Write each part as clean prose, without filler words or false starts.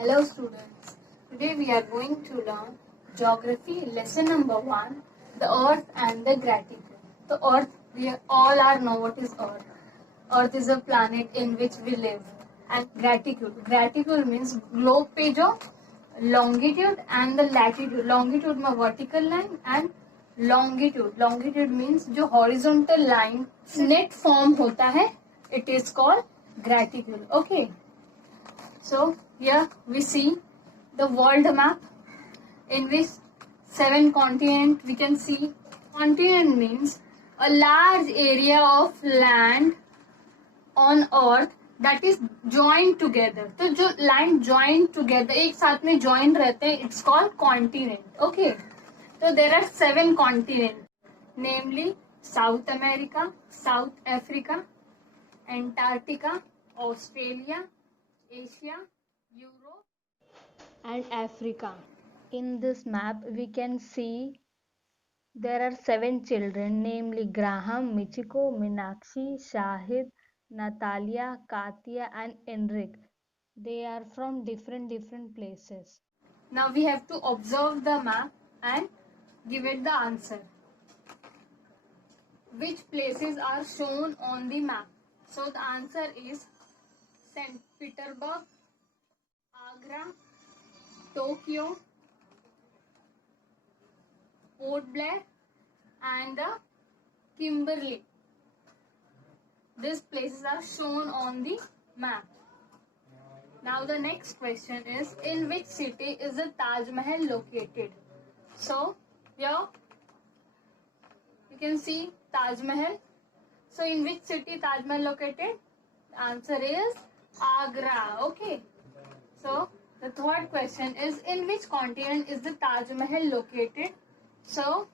Hello students, today we are going to learn geography lesson number 1, the earth and the gratitude. The earth, we all are know what is earth. Earth is a planet in which we live. And gratitude means globe पे जो longitude and the latitude. Longitude में vertical line and longitude means जो horizontal line net form होता है, it is called gratitude. Okay. So here we see the world map in which 7 continents we can see. Continent means a large area of land on earth that is joined together. तो जो land joined together एक साथ में join रहते हैं, it's called continent. Okay. So there are 7 continents, namely South America, South Africa, Antarctica, Australia, Asia, Europe and Africa. In this map we can see there are 7 children, namely Graham, Michiko, Meenakshi, Shahid, Natalia, Katya and Enric. They are from different places. Now we have to observe the map and give it the answer. Which places are shown on the map? So the answer is St. Petersburg, Agra, Tokyo, Port Blair and the Kimberley. These places are shown on the map. Now the next question is, in which city is the Taj Mahal located? So here you can see Taj Mahal. So in which city Taj Mahal located? The answer is Agra. Okay. So the third question is, in which continent is the Taj Mahal located? So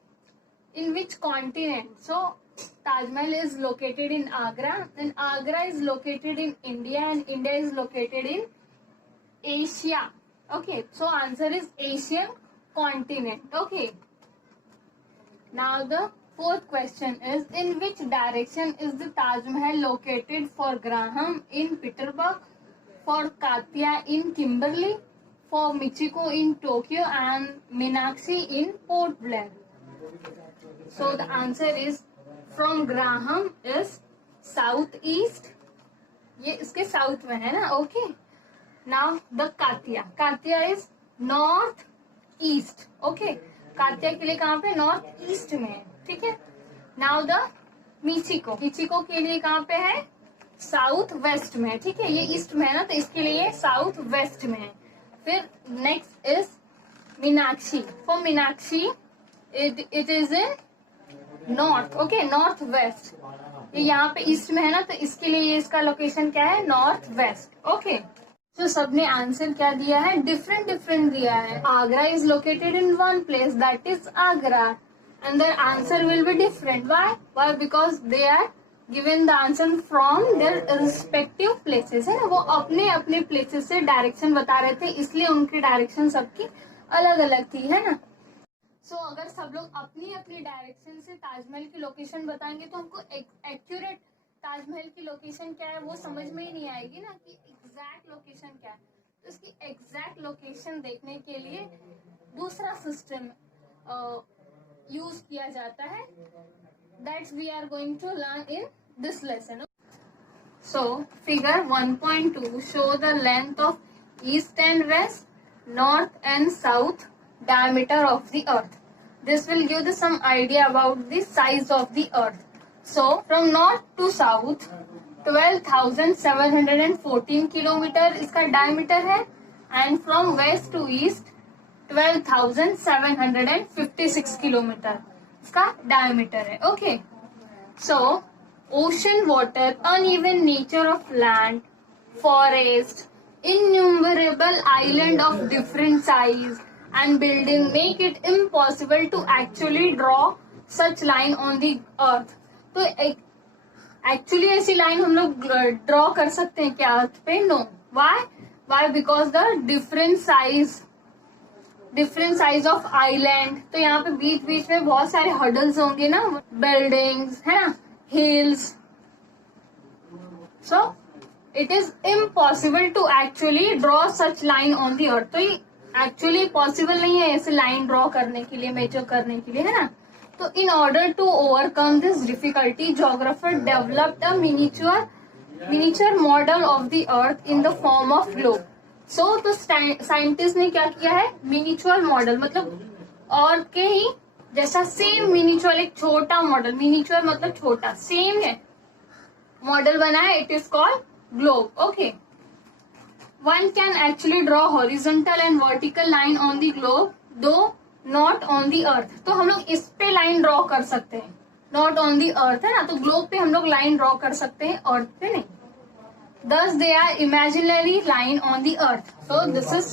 in which continent? So Taj Mahal is located in Agra, and Agra is located in India, and India is located in Asia. Okay. So answer is Asian continent. Okay. Now the fourth question is, in which direction is the Taj Mahal located for Graham in Petersburg, for Katya in Kimberley, for Michiko in Tokyo and Meenakshi in Port Blair? So the answer is from Graham is southeast. ये इसके south में है ना. Okay. Now the Katya is north east. Okay. कात्या के लिए कहाँ पे? North east में है. ठीक है. नाउ द मिचिको के लिए कहाँ पे है? साउथ वेस्ट में है. ठीक है. ये ईस्ट में है ना, तो इसके लिए साउथ वेस्ट में है. फिर next is Meenakshi. For Meenakshi it is in north. Okay. North west. ये यहाँ पे ईस्ट में है ना, तो इसके लिए ये इसका लोकेशन क्या है? North west. ओके. तो सबने आंसर क्या दिया है? डिफरेंट दिया है. Agra is located in one place, that is Agra, and the answer will be different. Why? Because they are given the answer from their respective places. है ना, वो अपने अपने प्लेसेस से डायरेक्शन बता रहे थे, इसलिए उनकी डायरेक्शन सबकी अलग अलग थी. है ना. सो अगर सब लोग अपनी अपनी डायरेक्शन से ताजमहल की लोकेशन बताएंगे तो हमको एक्यूरेट ताजमहल की लोकेशन क्या है वो समझ में ही नहीं आएगी ना, कि एग्जैक्ट लोकेशन क्या है. तो इसकी एग्जैक्ट लोकेशन देखने के लिए दूसरा सिस्टम यूज किया जाता है. That's we are going to learn in this lesson. So figure 1.2 show the length of east and west, north and south diameter of the earth. This will give the some idea about the size of the earth. So from north to south 12,714 kilometre इसका diameter है, and from west to east 12,756 kilometre इसका diameter है. Okay. So ocean water, uneven nature of land, forest, innumerable island of different size and building make it impossible to actually draw such line on the earth. तो actually ऐसी line हम लोग draw कर सकते हैं क्या earth पे? No. Why? Because the different size of island. तो यहाँ पे बीच में बहुत सारे हर्डल्स होंगे ना, बिल्डिंग्स है ना, hills. So it is impossible to actually draw such line on the earth. तो ये एक्चुअली पॉसिबल नहीं है ऐसे लाइन ड्रॉ करने के लिए, मेजर करने के लिए, है ना। तो in order to overcome this difficulty geographer developed a miniature model of the earth in the form of globe. So तो साइंटिस्ट ने क्या किया है, मिनिचुअर मॉडल मतलब अर्थ के ही जैसा सेम मिनिचुअर, एक छोटा मॉडल, मिनिचुअर मतलब छोटा, सेम है, मॉडल बना है, it is called globe. Okay, one can actually draw horizontal and vertical line on the globe, दो नॉट ऑन दी अर्थ। तो हम लोग इस पे लाइन ड्रॉ कर सकते हैं, नॉट ऑन दी अर्थ, है ना। तो ग्लोब पे हम लोग लाइन ड्रॉ कर सकते हैं, अर्थ पे नहीं। Thus they are imaginary line on the earth. So this is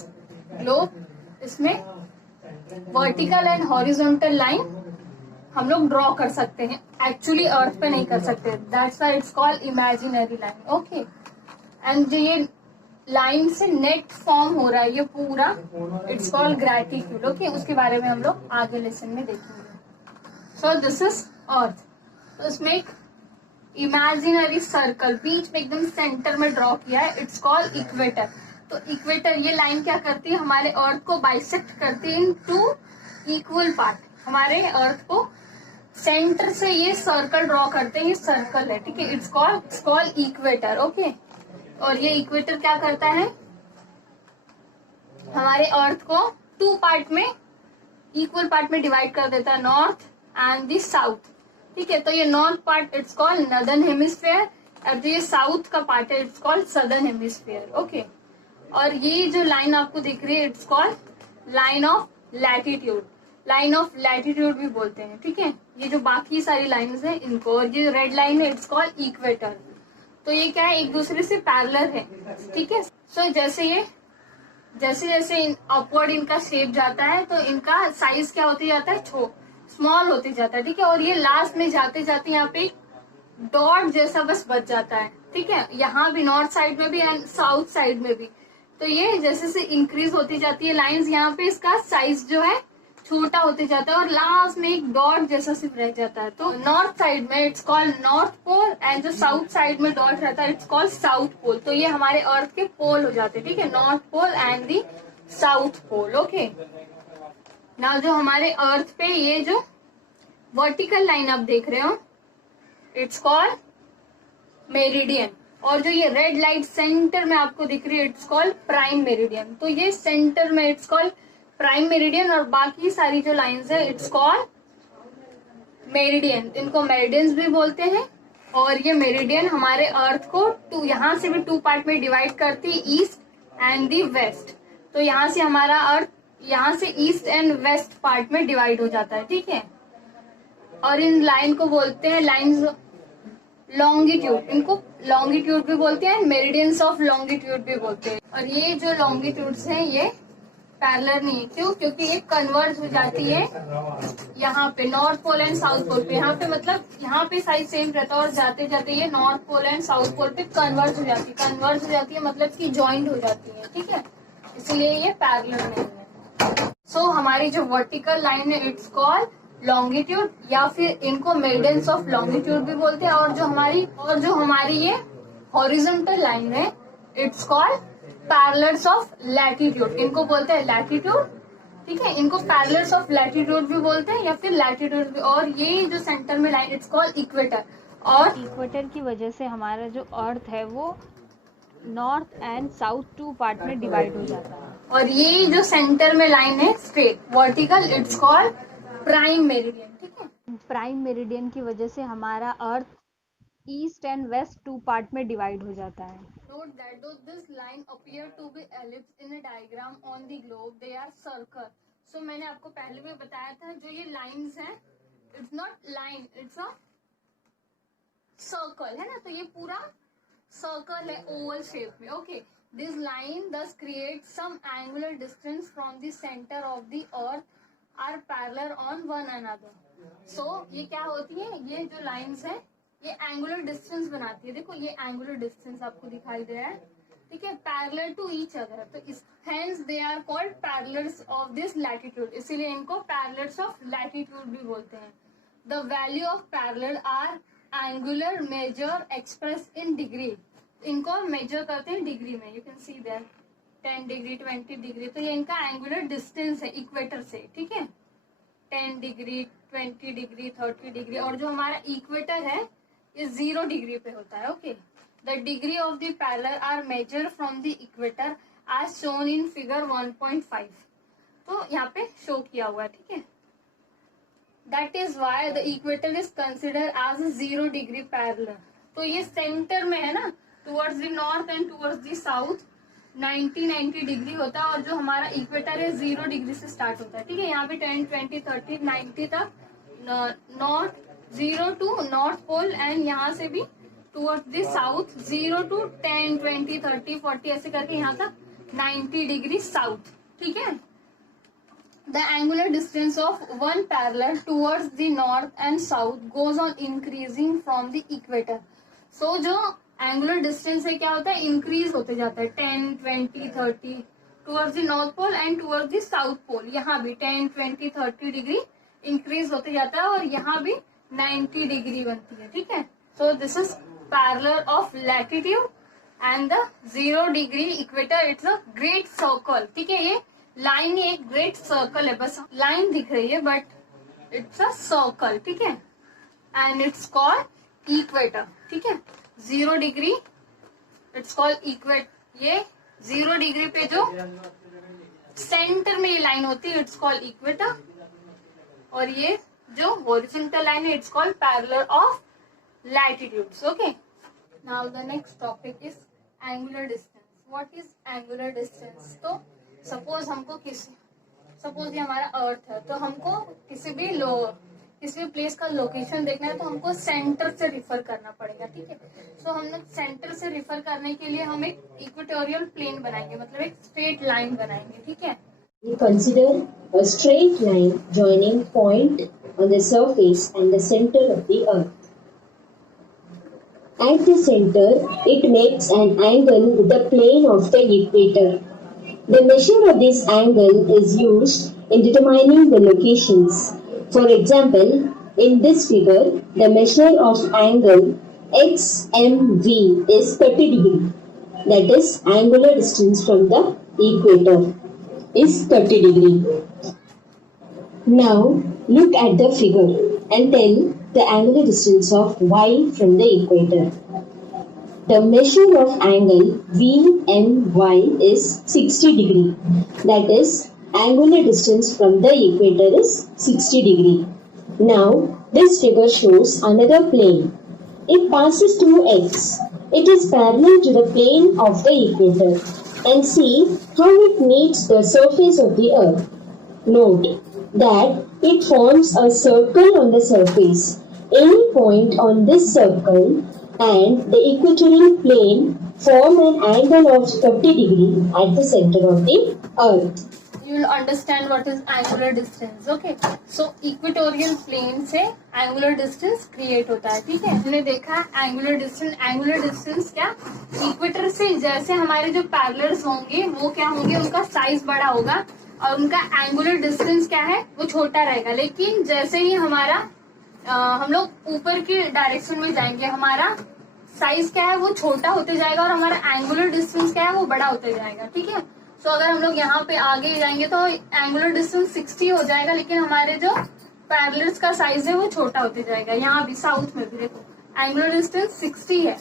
globe. इसमें vertical and horizontal line हम लोग ड्रॉ कर सकते हैं, एक्चुअली अर्थ पे नहीं कर सकते। That's why it's called imaginary line. Okay. And जो ये लाइन से नेट फॉर्म हो रहा है ये पूरा, इट्स कॉल्ड ग्रेटिट्यूड। ओके, उसके बारे में हम लोग आगे लेसन में देखेंगे। So this is earth. तो इसमें एक इमेजिनरी सर्कल बीच में एकदम सेंटर में ड्रॉ किया है, इट्स कॉल्ड इक्वेटर। तो इक्वेटर ये लाइन क्या करती है, हमारे अर्थ को बाइसेक्ट करती है इन टू इक्वल पार्ट। हमारे अर्थ को सेंटर से ये सर्कल ड्रॉ करते हैं, ये सर्कल है, ठीक है, इट्स कॉल्ड इक्वेटर। ओके, और ये इक्वेटर क्या करता है, हमारे अर्थ को टू पार्ट में, इक्वल पार्ट में डिवाइड कर देता है, नॉर्थ एंड द साउथ। ठीक है, तो ये north part it's called northern hemisphere, और जो ये साउथ का पार्ट है it's called southern hemisphere. Okay, और ये जो लाइन आपको दिख रही है it's called line of latitude. Line of latitude भी बोलते हैं, ठीक है। ये जो बाकी सारी लाइन्स है इनको, और ये रेड लाइन है इट्स कॉल्ड इक्वेटर। तो ये क्या है, एक दूसरे से पैरेलल है, ठीक है। सो जैसे जैसे अपवर्ड इनका शेप जाता है तो इनका साइज क्या होते जाता है, स्मॉल होते जाता है, ठीक है। और ये लास्ट में जाते जाते यहाँ पे डॉट जैसा बस बच जाता है, ठीक है। यहाँ भी नॉर्थ साइड में भी एंड साउथ साइड में भी। तो ये जैसे से इंक्रीज होती जाती है लाइंस, यहाँ पे इसका साइज जो है छोटा होते जाता है और लास्ट में एक डॉट जैसा सिर्फ रह जाता है। तो नॉर्थ साइड में it's called north pole, and जो साउथ साइड में डॉट रहता है इट्स कॉल्ड साउथ पोल। तो ये हमारे अर्थ के पोल हो जाते हैं, ठीक है, north pole and the south pole. Okay, now जो हमारे अर्थ पे ये जो वर्टिकल लाइन आप देख रहे हो इट्स कॉल्ड मेरिडियन, और जो ये रेड लाइट सेंटर में आपको दिख रही है इट्स कॉल्ड प्राइम मेरिडियन। तो ये सेंटर में इट्स कॉल्ड प्राइम मेरिडियन, और बाकी सारी जो लाइंस है इट्स कॉल्ड मेरिडियन। इनको मेरिडियंस भी बोलते हैं। और ये मेरिडियन हमारे अर्थ को यहाँ से भी टू पार्ट में डिवाइड करती है, ईस्ट एंड दी वेस्ट। तो यहाँ से हमारा अर्थ यहाँ से ईस्ट एंड वेस्ट पार्ट में डिवाइड हो जाता है, ठीक है। और इन लाइन को बोलते हैं लाइंस लॉन्गिट्यूड, इनको लॉन्गिट्यूड भी बोलते हैं, मेरिडियंस ऑफ लॉन्गिट्यूड भी बोलते हैं। और ये जो लॉन्गिट्यूड्स हैं ये पैरेलल नहीं है, क्यों, क्योंकि ये कन्वर्ज हो जाती है यहाँ पे north pole and south pole पे। यहाँ पे मतलब यहाँ पे साइज सेम रहता है और जाते जाते ये north pole and south pole पे कन्वर्ज हो जाती है मतलब कि ज्वाइंट हो जाती है, ठीक है, इसलिए ये पैरेलल नहीं है। सो हमारी जो वर्टिकल लाइन है इट्स कॉल्ड लॉन्गिट्यूड, या फिर इनको मेरिडियंस ऑफ लॉन्गिट्यूड भी बोलते हैं। और जो हमारी ये हॉरिजॉन्टल लाइन है it's called parallels of latitude, इनको बोलते हैं लैटिट्यूड, ठीक है। इनको पैरेलल्स ऑफ लैटिट्यूड भी बोलते हैं या फिर लैटिट्यूड भी। और ये जो सेंटर में लाइन इट्स कॉल्ड इक्वेटर, और इक्वेटर की वजह से हमारा जो अर्थ है वो north and south two part में डिवाइड हो जाता है। और ये जो सेंटर में लाइन है straight vertical it's called prime meridian, ठीक है। प्राइम मेरिडियन की वजह से हमारा earth east and west two part में डिवाइड हो जाता है। Note that though this line appear to be ellipse in a diagram on the globe, they are circle. So मैंने आपको पहले भी बताया था जो ये lines हैं, it's not line, it's a circle, है ना। तो ये पूरा circle है oval shape में। Okay, this line thus creates some angular distance from the center of the earth are parallel on one another. So ये क्या होती है, ये जो lines है ये एंगुलर डिस्टेंस बनाती है। देखो ये एंगुलर डिस्टेंस आपको दिखाई दे रहा है, ठीक है, पैरेलल टू ईच अदर। तो इस hence they are called parallels of this latitude, इसीलिए इनको पैरेलल्स ऑफ लैटिट्यूड भी बोलते हैं। The value of parallel are angular measure express in degree. इनको मेजर करते हैं डिग्री में, you can see that 10 degree 20 degree, तो ये इनका एंगुलर डिस्टेंस है इक्वेटर से, ठीक है, 10 डिग्री 20 डिग्री 30 डिग्री, और जो हमारा इक्वेटर है ये 0 डिग्री पे होता है। Okay, the degree of the parallel are measure from the equator as shown in figure 1.5, तो यहाँ पे शो किया हुआ है, ठीक है। That is why the equator is consider as 0 degree parallel, तो ये सेंटर में है ना, towards the north and towards the south 90 degree होता है, और जो हमारा इक्वेटर है 0 डिग्री से स्टार्ट होता है, ठीक है। यहाँ पे 10 20 30 90 तक north, 0 to north pole, and यहाँ से भी टुवर्ड्स द साउथ 0 टू 10 20 30 40 ऐसे करके यहाँ तक 90 डिग्री साउथ, ठीक है। The angular distance of one parallel towards the north and south goes on increasing from the equator. So जो angular distance है क्या होता है, increase होते जाता है 10, 20, 30 towards the north pole and towards the south pole. यहाँ भी 10, 20, 30 डिग्री increase होते जाता है, और यहाँ भी 90 डिग्री बनती है, ठीक है। So this is parallel of latitude and the 0 degree equator. It's a great circle, ठीक है। ये लाइन एक ग्रेट सर्कल है, बस लाइन दिख रही है बट इट्स अ सर्कल, ठीक है, एंड इट्स कॉल्ड इक्वेटर, ठीक है। 0 डिग्री इट्स कॉल्ड इक्वेट, ये 0 डिग्री पे जो सेंटर में ये लाइन होती है इट्स कॉल्ड इक्वेटर, और ये जो हॉरिजॉन्टल लाइन है it's called parallel of latitudes. Okay, now the next topic is angular distance. What is angular distance? तो सपोज हमको सपोज ये हमारा अर्थ है, तो हमको किसी भी प्लेस का लोकेशन देखना है, तो हमको सेंटर से रिफर करना पड़ेगा, ठीक है। सो हम लोग सेंटर से रिफर करने के लिए हम एक इक्वेटोरियल प्लेन बनाएंगे, मतलब एक स्ट्रेट लाइन बनाएंगे, ठीक है। We consider a straight line joining point on the surface and the center of the earth. At the center, it makes an angle with the plane of the equator. The measure of this angle is used in determining the locations. For example, in this figure, the measure of angle XMV is 30 degree. That is, angular distance from the equator is 30 degree. Now, look at the figure and tell the angular distance of Y from the equator. The measure of angle VMY is 60 degree. That is, angular distance from the equator is 60 degree. Now, this figure shows another plane. It passes through X. It is parallel to the plane of the equator. And see how it meets the surface of the earth. Note that it forms a circle on the surface. Any point on this circle and the equatorial plane form an angle of 30 degree at the center of the earth. You will understand what is angular distance. Okay, so equatorial plane से angular distance create होता है, ठीक है। हमने देखा angular distance क्या, equator से जैसे हमारे जो पैरेलल्स होंगे वो क्या होंगे, उनका साइज बड़ा होगा और उनका एंगुलर डिस्टेंस क्या है वो छोटा रहेगा। लेकिन जैसे ही हमारा हम लोग ऊपर की डायरेक्शन में जाएंगे, हमारा साइज क्या है वो छोटा होते जाएगा और हमारा एंगुलर डिस्टेंस क्या है वो बड़ा होते जाएगा, ठीक है। सो अगर हम लोग यहाँ पे आगे जाएंगे तो एंगुलर डिस्टेंस 60 हो जाएगा, लेकिन हमारे जो पैरेलल्स का साइज है वो छोटा होते जाएगा। यहाँ भी साउथ में भी देखो एंगुलर डिस्टेंस 60 है,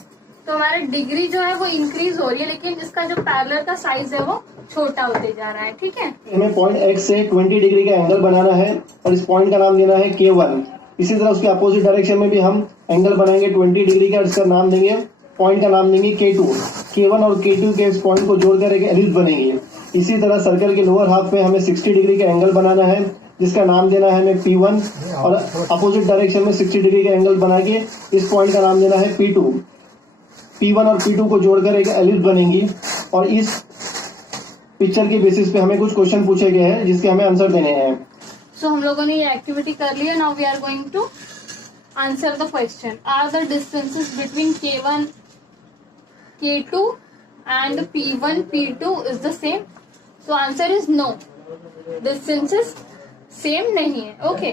तो हमारा डिग्री जो है वो इंक्रीज हो रही है, लेकिन इसका जो पैरेलल का साइज है वो छोटा होते जा रहा है, ठीक है। हमें पॉइंट एक्स से 20 डिग्री का एंगल बनाना है और इस पॉइंट का नाम देना है K1। इसी तरह उसके अपोजिट डायरेक्शन में भी हम एंगल बनाएंगे 20 डिग्री का, इसका नाम देंगे, पॉइंट का नाम देंगे K2। K1 और K2 के इस पॉइंट को जोड़कर एक एलिप्स बनेंगे। इसी तरह सर्कल के लोअर हाफ में हमें 60 डिग्री का एंगल बनाना है, जिसका नाम देना है हमें P1, और अपोजिट डायरेक्शन में 60 डिग्री का एंगल बना के इस पॉइंट का नाम देना है P2। P1 और P2 को जोड़कर एक एलिप्स बनेंगी, और इस पिक्चर के बेसिस पे हमें कुछ क्वेश्चन पूछे गए हैं जिसके हमें आंसर देने हैं। सो हम लोगों ने ये एक्टिविटी कर लिया। Now we are going to answer the question. Are the distances between K1 K2 and P1 P2 is the same? So answer is no. Distances same नहीं है। Okay.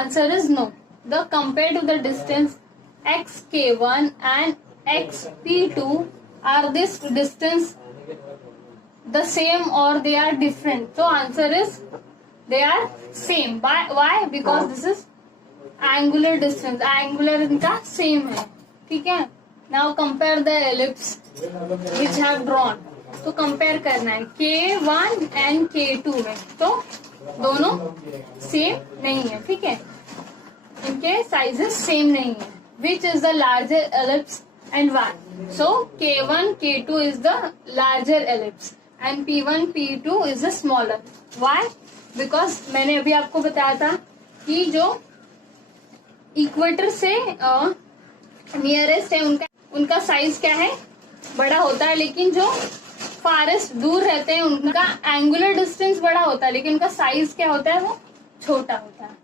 Answer is no. The compared to the distance x K1 and x P2 are this distance the same or they are different? So answer is they are same. Why? Because this is angular distance. Angular इनका same है, ठीक है. Now compare the ellipse which have drawn. तो compare करना है K1 and K2 में, तो दोनों सेम नहीं है, ठीक है. इनके साइजेस सेम नहीं है. Which is the larger ellipse and why? So K1 K2 is the larger ellipse and P1 P2 is the smaller. Why? Because मैंने अभी आपको बताया था कि जो इक्वेटर से नियरेस्ट है उनका साइज क्या है, बड़ा होता है, लेकिन जो फारेस्ट दूर रहते हैं उनका एंगुलर डिस्टेंस बड़ा होता है, लेकिन उनका साइज क्या होता है, वो छोटा होता है.